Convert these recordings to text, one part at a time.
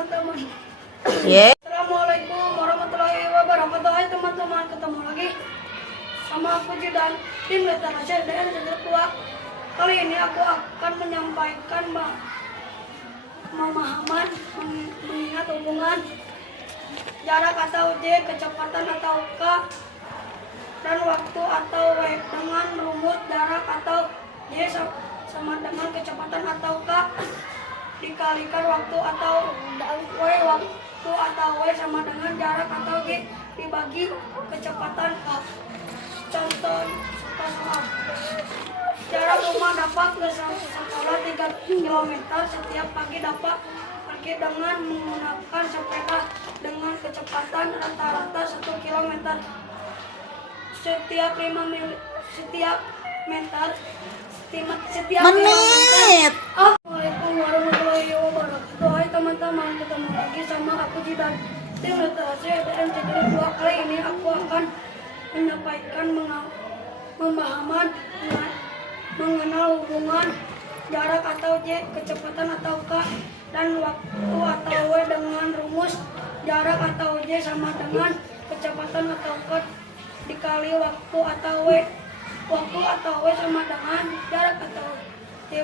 teman-teman. Yeah. Assalamualaikum warahmatullahi wabarakatuh. Hai teman-teman, ketemu lagi sama aku Jidan, tim literasi dan sejarah tua. Kali ini aku akan menyampaikan pemahaman mengingat hubungan jarak atau J, kecepatan atau K, dan waktu atau W dengan rumus jarak atau J sama dengan kecepatan atau K dikalikan waktu atau W, waktu atau W sama dengan jarak atau G dibagi kecepatan K. Contoh soal. Jarak rumah dapat ke sekolah 3 km. Setiap pagi dapat pergi dengan menggunakan sepeda dengan kecepatan rata-rata 1 km setiap 5 meter setiap menit. Assalamualaikum warahmatullahi wabarakatuh. Hai teman-teman, ketemu lagi sama aku Jidan, tim literasi dan sejarah tua. Kali ini aku akan menyampaikan pemahaman mengenal hubungan jarak atau J, kecepatan atau K, dan waktu atau W dengan rumus jarak atau J sama dengan kecepatan atau K dikali waktu atau W. Waktu atau W sama dengan jarak atau J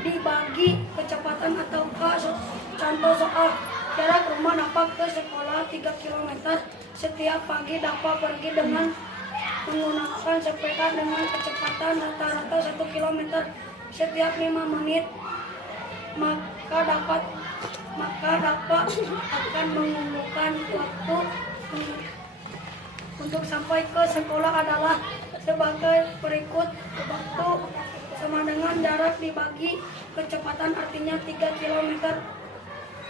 dibagi kecepatan atau K. Contoh soal. Jarak rumah dapat ke sekolah 3 km. Setiap pagi dapat pergi dengan menggunakan sepeda dengan kecepatan rata-rata 1 km setiap 5 menit. Maka dapat akan mengumpulkan waktu untuk sampai ke sekolah adalah sebagai berikut. Waktu sama dengan jarak dibagi kecepatan, artinya 3 km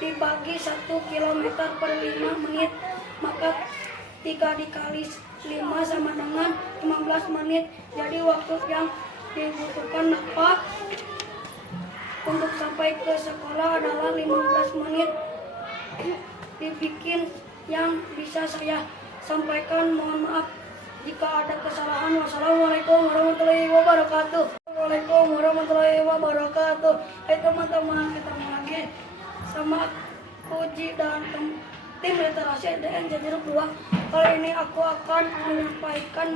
dibagi 1 km per 5 menit, maka 3 dikali 5 sama dengan 15 menit. Jadi waktu yang dibutuhkan dapat untuk sampai ke sekolah adalah 15 menit. Dibikin yang bisa saya sampaikan, mohon maaf jika ada kesalahan. Wassalamualaikum warahmatullahi wabarakatuh. Assalamualaikum warahmatullahi wabarakatuh. Hai teman-teman, ketemu lagi sama aku dan tim literasi dan sejarah tua. Kali ini aku akan menyampaikan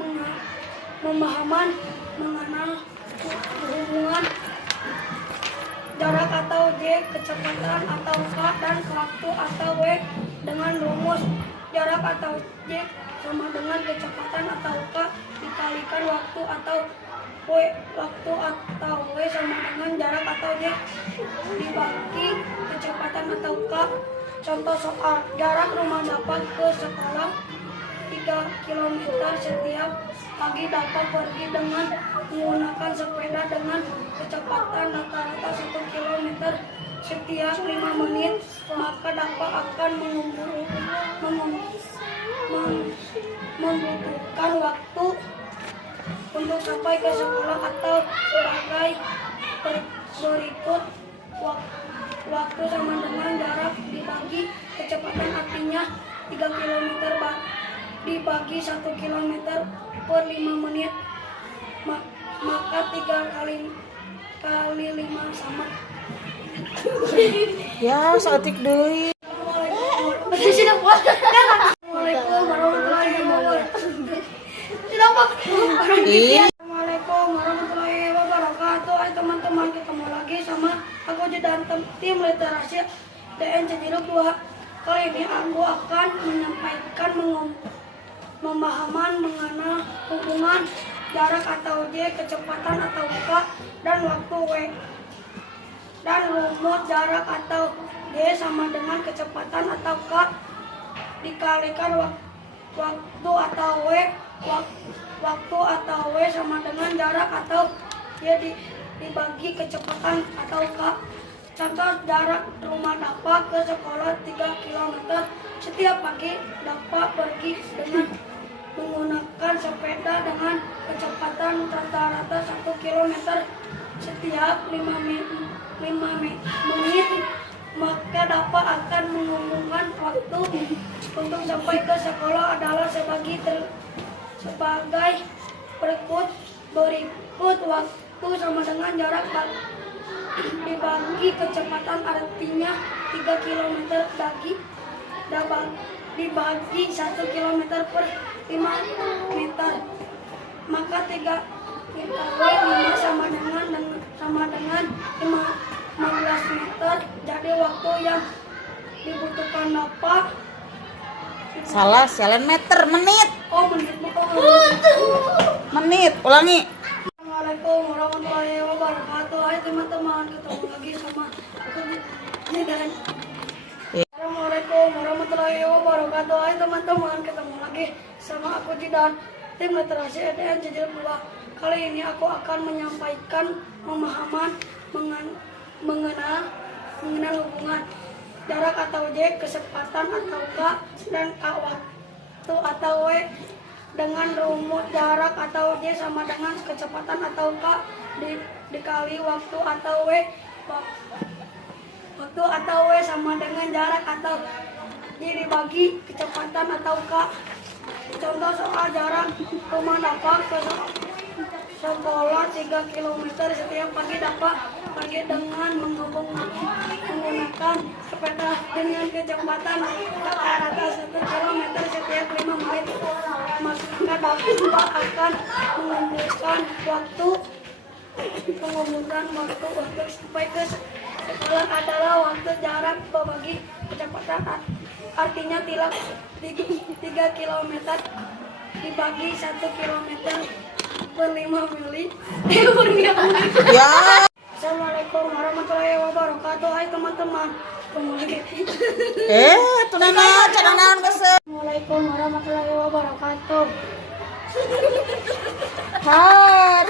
pemahaman mengenal hubungan jarak atau J, kecepatan atau K, dan waktu atau W dengan rumus jarak atau J sama dengan kecepatan atau K dikalikan waktu atau W. Waktu atau W sama dengan jarak atau J dibagi kecepatan atau K. Contoh soal. Jarak rumah dapat ke sekolah 3 km. Setiap pagi dapat pergi dengan menggunakan sepeda dengan kecepatan rata-rata 1 km setiap 5 menit. Maka dapat akan membutuhkan waktu untuk sampai ke sekolah atau sebagai berikut. Waktu sama dengan jarak dibagi kecepatan, artinya 3 km dibagi 1 km per 5 menit, maka 3 kali 5 sama. Ya, seetik deui. Assalamualaikum warahmatullahi wabarakatuh. Assalamualaikum warahmatullahi wabarakatuh. Hai teman-teman, ketemu lagi sama aku dan tim literasi dan sejarah tua. Kali ini aku akan menyampaikan pemahaman mengenal hubungan jarak atau J, kecepatan atau K, dan waktu W, dan rumus jarak atau J sama dengan kecepatan atau K dikalikan waktu atau W. Waktu atau W sama dengan jarak atau J dibagi kecepatan atau K. Contoh. Jarak rumah dapat ke sekolah 3 km. Setiap pagi dapat pergi dengan menggunakan sepeda dengan kecepatan rata-rata 1 km setiap 5 menit. Maka dapat akan mengumpulkan waktu untuk sampai ke sekolah adalah sebagai berikut. Waktu sama dengan jarak dibagi kecepatan artinya 3 km dibagi 1 km per 5 meter, maka 3 kali 5 sama dengan 15 meter. Jadi waktu yang dibutuhkan apa? Salah, sialan meter, menit. Oh, menit. Menit, ulangi. Assalamualaikum warahmatullahi wabarakatuh. Hai teman-teman, ketemu lagi sama aku di dan. Assalamualaikum warahmatullahi wabarakatuh. Hai teman-teman, ketemu lagi sama aku Jidan, tim literasi EDN Jejel 2. Kali ini aku akan menyampaikan pemahaman mengenal hubungan jarak atau J, kecepatan atau K, dan K waktu atau W. Dengan rumus jarak atau J sama dengan kecepatan atau K dikali waktu atau W. Waktu atau W sama dengan jarak atau J dibagi kecepatan atau K. Contoh soal jarak rumah dapat ke sekolah 3 km setiap pagi dapat pergi dengan menggunakan sepeda dengan kecepatan rata-rata 1 km setiap 5 menit. Maka dapat akan mengumpulkan waktu sampai ke sekolah adalah waktu jarak berbagi kecepatan, artinya 3 km dibagi 1 km per 5 mili. Ya. Assalamualaikum warahmatullahi wabarakatuh. Hai teman-teman, ketemu lagi. Tunana, cadangnaon geus. Assalamualaikum warahmatullahi wabarakatuh. Har.